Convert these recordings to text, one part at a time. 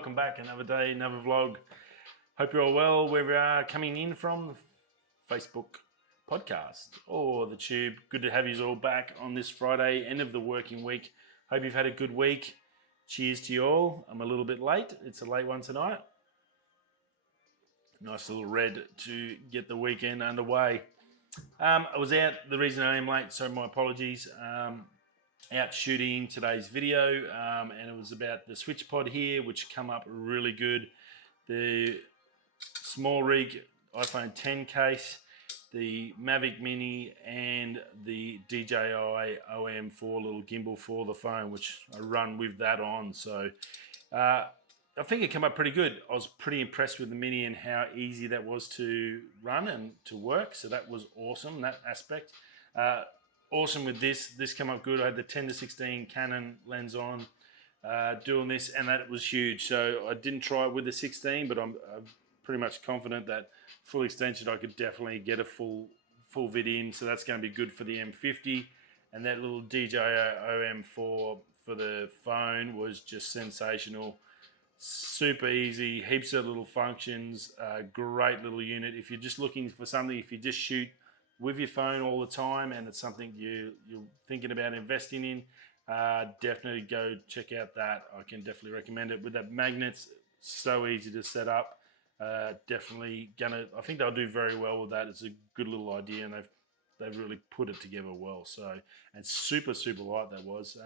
welcome back. Another day, another vlog. Hope you're all well wherever you are coming in from, Facebook podcast or the tube. Good to have you all back on this Friday, end of the working week. Hope you've had a good week. Cheers to you all. I'm a little bit late. It's a late one tonight. Nice little red to get the weekend underway. I was out, the reason I am late, so my apologies. Out shooting today's video, and it was about the switch pod here, which come up really good. The small rig iPhone 10 case, the Mavic Mini, and the DJI OM4 little gimbal for the phone, which I run with that on. So I think it came up pretty good. I was pretty impressed with the Mini and how easy that was to run and to work. So that was awesome, that aspect. Awesome with this came up good. I had the 10-16 Canon lens on doing this, and that was huge. So I didn't try it with the 16, but I'm pretty much confident that full extension I could definitely get a full vid in. So that's going to be good for the M50, and that little DJI OM4 for the phone was just sensational. Super easy, heaps of little functions, great little unit. If you're just looking for something, if you just shoot with your phone all the time and it's something you're thinking about investing in, definitely go check out that. I can definitely recommend it. With that magnets, so easy to set up. Definitely gonna, I think they'll do very well with that. It's a good little idea, and they've really put it together well. So, and super light that was.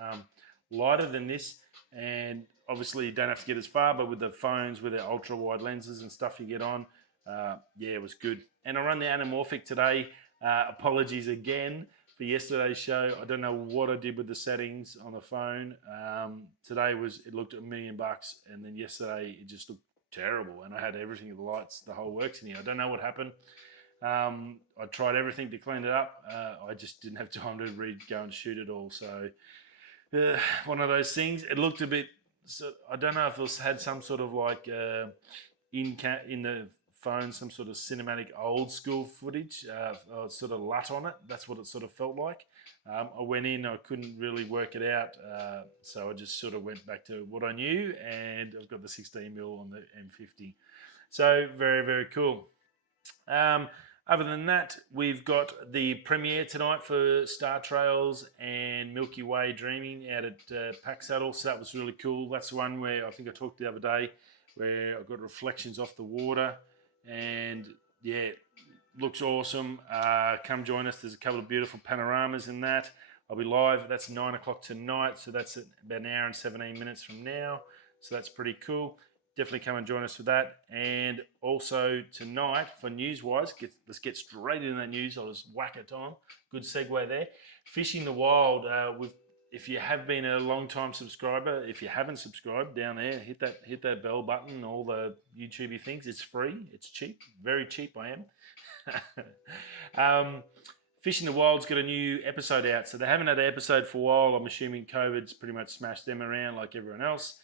Lighter than this, and obviously you don't have to get as far, but with the phones with their ultra wide lenses and stuff you get on, yeah, it was good. And I run the anamorphic today. Apologies again for yesterday's show. I don't know what I did with the settings on the phone. Today it looked $1 million, and then yesterday it just looked terrible, and I had everything, the lights, the whole works in here. I don't know what happened. I tried everything to clean it up. I just didn't have time to go and shoot it all. So one of those things. It looked a bit, so I don't know if it had some sort of like in the phone, some sort of cinematic old school footage, sort of LUT on it. That's what it sort of felt like. I went in, I couldn't really work it out, so I just sort of went back to what I knew, and I've got the 16mm on the M50. So very cool. Other than that, we've got the premiere tonight for Star Trails and Milky Way Dreaming out at Pack Saddle, so that was really cool. That's the one where I think I talked the other day, where I've got reflections off the water, and yeah, looks awesome. Come join us. There's a couple of beautiful panoramas in that. I'll be live. That's 9 o'clock tonight, so that's about an hour and 17 minutes from now. So that's pretty cool. Definitely come and join us for that. And also tonight, for news-wise, let's get straight into that news. I'll just whack it on. Good segue there. Fishing the Wild. If you have been a long-time subscriber, if you haven't subscribed, down there, hit that bell button, all the YouTubey things. It's free. It's cheap. Very cheap, I am. Fishing the Wild's got a new episode out. So they haven't had an episode for a while. I'm assuming COVID's pretty much smashed them around like everyone else,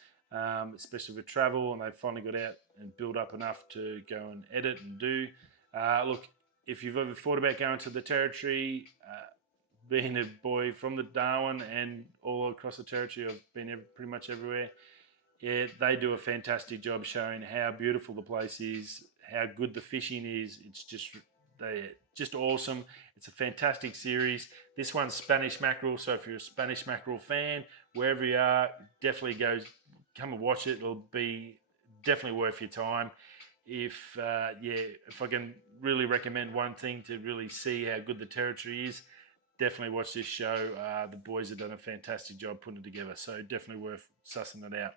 especially with travel, and they finally got out and built up enough to go and edit and do. Look, if you've ever thought about going to the Territory, being a boy from the Darwin and all across the Territory, I've been pretty much everywhere. Yeah, they do a fantastic job showing how beautiful the place is, how good the fishing is. It's just awesome. It's a fantastic series. This one's Spanish mackerel, so if you're a Spanish mackerel fan, wherever you are, definitely come and watch it. It'll be definitely worth your time. If I can really recommend one thing to really see how good the Territory is, definitely watch this show. The boys have done a fantastic job putting it together, so definitely worth sussing it out.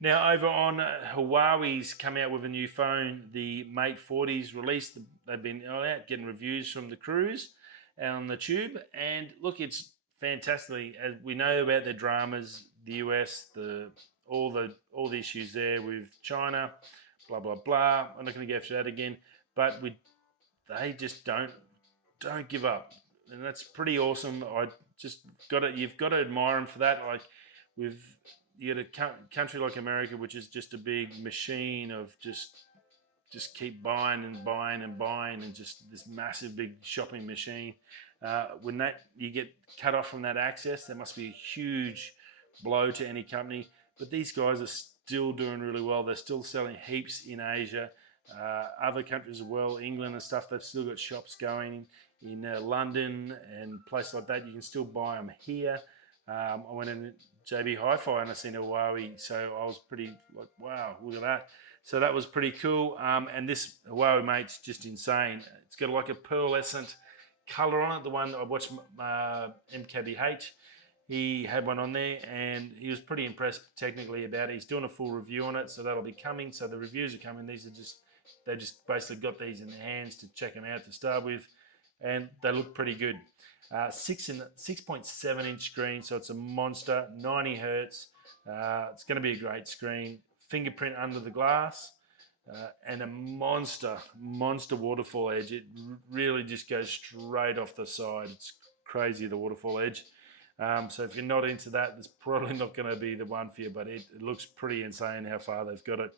Now, over on Huawei's come out with a new phone, the Mate 40's released. They've been out getting reviews from the crews on the tube, and look, it's fantastic. As we know about the dramas, the US, all the issues there with China, blah blah blah. I'm not going to go through that again, but they just don't give up. And that's pretty awesome. You've got to admire them for that. Like you get a country like America, which is just a big machine of just keep buying and just this massive big shopping machine. When you get cut off from that access, that must be a huge blow to any company. But these guys still doing really well. They're still selling heaps in Asia, other countries as well, England and stuff. They've still got shops going in London and places like that. You can still buy them here. I went in JB Hi-Fi and I seen a Huawei, so I was pretty like, wow, look at that. So that was pretty cool. And this Huawei Mate's just insane. It's got like a pearlescent color on it. The one I watched MKBH, he had one on there and he was pretty impressed technically about it. He's doing a full review on it, so that'll be coming. So the reviews are coming. These are just, they just basically got these in their hands to check them out to start with, and they look pretty good. 6.7 inch screen, so it's a monster, 90 hertz. It's going to be a great screen. Fingerprint under the glass, and a monster waterfall edge. It really just goes straight off the side. It's crazy, the waterfall edge. So if you're not into that, it's probably not going to be the one for you, but it looks pretty insane how far they've got it.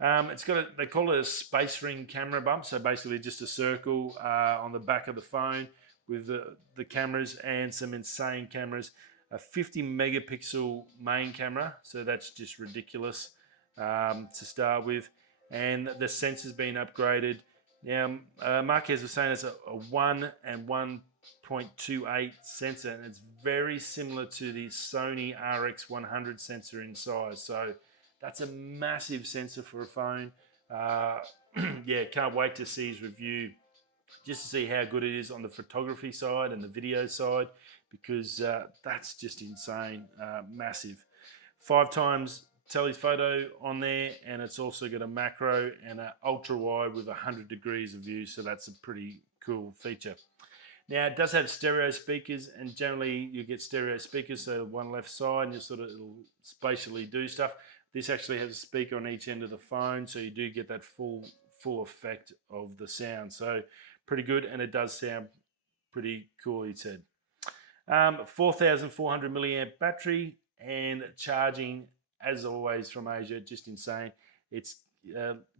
It's got they call it a space ring camera bump, so basically just a circle on the back of the phone with the cameras and some insane cameras. A 50 megapixel main camera, so that's just ridiculous to start with. And the sensor's been upgraded. Now, Marquez was saying it's a 1 and 1.28 sensor, and it's very similar to the Sony RX100 sensor in size. So that's a massive sensor for a phone. Yeah, can't wait to see his review, just to see how good it is on the photography side and the video side, because that's just insane, massive. 5 times telephoto on there, and it's also got a macro and an ultra wide with 100 degrees of view, so that's a pretty cool feature. Now it does have stereo speakers, and generally you get stereo speakers, so one left side, and it'll spatially do stuff. This actually has a speaker on each end of the phone, so you do get that full effect of the sound. So pretty good, and it does sound pretty cool, he said. 4,400 milliamp battery, and charging, as always from Asia, just insane. It's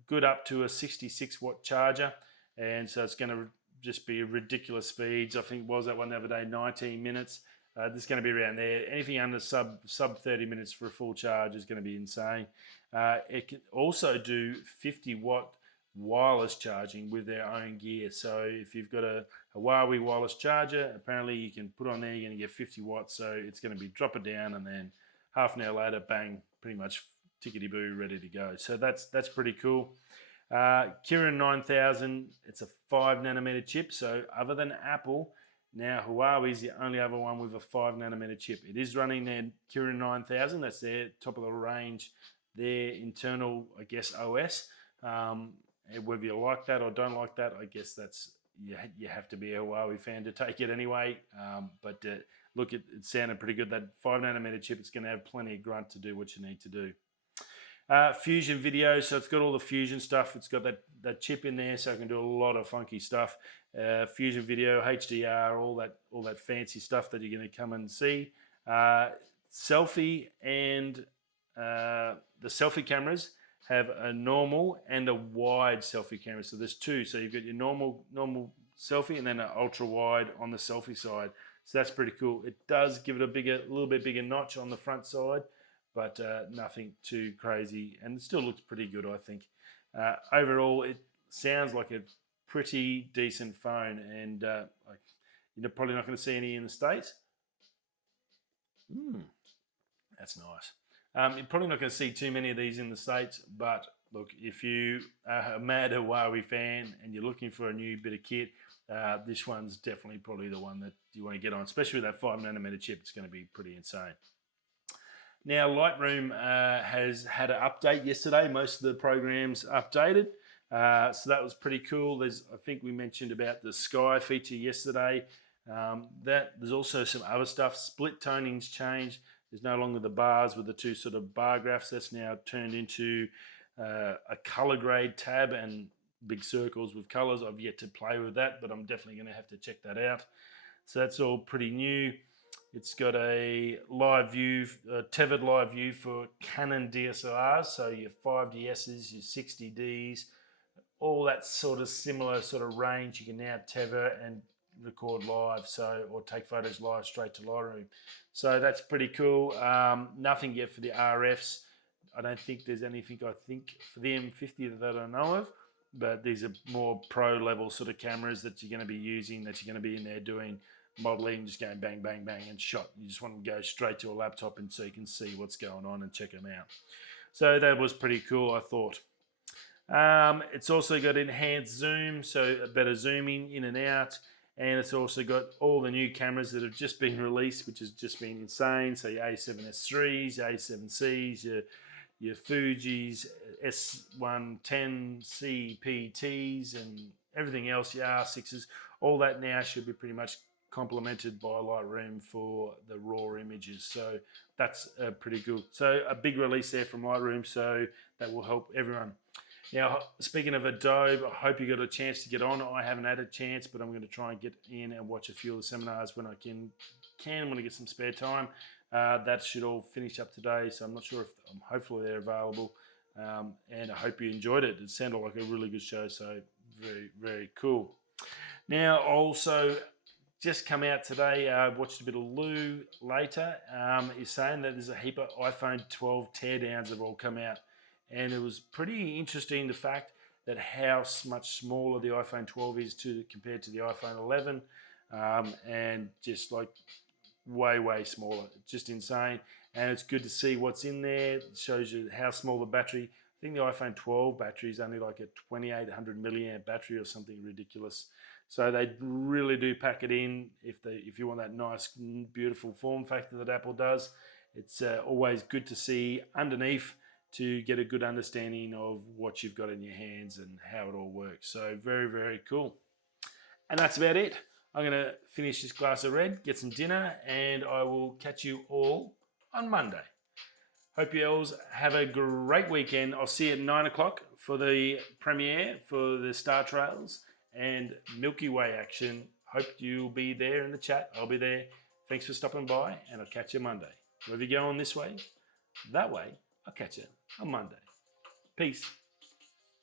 good up to a 66 watt charger, and so it's going to just be ridiculous speeds. I think, what was that one the other day, 19 minutes. This is going to be around there. Anything under sub 30 minutes for a full charge is going to be insane. It can also do 50 watt wireless charging with their own gear. So if you've got a Huawei wireless charger, apparently you can put on there, you're going to get 50 watts. So it's going to be drop it down, and then half an hour later, bang, pretty much tickety-boo, ready to go. So that's pretty cool. Kirin 9000, it's a 5 nanometer chip. So other than Apple, now Huawei is the only other one with a 5 nanometer chip. It is running their Kirin 9000. That's their top of the range, their internal, I guess, OS. Whether you like that or don't like that, I guess that's, you have to be a Huawei fan to take it anyway. But look, it sounded pretty good. That 5 nanometer chip, it's going to have plenty of grunt to do what you need to do. Fusion video, so it's got all the Fusion stuff. It's got that chip in there, so it can do a lot of funky stuff. Fusion video, HDR, all that fancy stuff that you're going to come and see. Selfie, and the selfie cameras have a normal and a wide selfie camera. So there's 2. So you've got your normal selfie, and then an ultra wide on the selfie side. So that's pretty cool. It does give it a little bit bigger notch on the front side, but nothing too crazy, and it still looks pretty good, I think. Overall, it sounds like a pretty decent phone, and you're probably not going to see any in the States. That's nice. You're probably not going to see too many of these in the States, but look, if you are a mad Huawei fan and you're looking for a new bit of kit, this one's definitely probably the one that you want to get on, especially with that 5 nanometer chip. It's going to be pretty insane. Now, Lightroom has had an update yesterday. Most of the programs updated, so that was pretty cool. I think we mentioned about the sky feature yesterday. There's also some other stuff. Split toning's changed. There's no longer the bars with the 2 sort of bar graphs. That's now turned into a color grade tab and big circles with colors. I've yet to play with that, but I'm definitely going to have to check that out. So that's all pretty new. It's got a live view, a tethered live view for Canon DSLRs, so your 5DSs, your 60Ds, all that sort of similar sort of range. You can now tether and record live, or take photos live straight to Lightroom. So that's pretty cool. Nothing yet for the RFs. I don't think there's anything, I think, for the M50 that I know of, but these are more pro level sort of cameras that you're going to be using, that you're going to be in there doing modeling, just going bang, bang, bang and shot. You just want to go straight to a laptop and so you can see what's going on and check them out. So that was pretty cool, I thought. It's also got enhanced zoom, so better zooming in and out. And it's also got all the new cameras that have just been released, which has just been insane. So your A7S3s, your A7Cs, your Fuji's S110 CPTs and everything else, your R6s, all that now should be pretty much complemented by Lightroom for the raw images. So that's pretty good. So a big release there from Lightroom, so that will help everyone. Now, speaking of Adobe, I hope you got a chance to get on. I haven't had a chance, but I'm going to try and get in and watch a few of the seminars when I can when I get some spare time. That should all finish up today, so I'm not sure if, hopefully they're available. And I hope you enjoyed it. It sounded like a really good show, so very, very cool. Now, also, just come out today, watched a bit of Lou later. He's saying that there's a heap of iPhone 12 teardowns have all come out. And it was pretty interesting, the fact that how much smaller the iPhone 12 is compared to the iPhone 11, and just like way, way smaller. Just insane. And it's good to see what's in there. It shows you how small the battery. I think the iPhone 12 battery is only like a 2800 milliamp battery or something ridiculous. So they really do pack it in if you want that nice, beautiful form factor that Apple does. It's always good to see underneath to get a good understanding of what you've got in your hands and how it all works. So very, very cool. And that's about it. I'm going to finish this glass of red, get some dinner, and I will catch you all on Monday. Hope you all have a great weekend. I'll see you at 9 o'clock for the premiere for the Star Trails and Milky Way action. Hope you'll be there in the chat. I'll be there. Thanks for stopping by, and I'll catch you Monday. Whether you're going this way, that way, I'll catch you on Monday. Peace.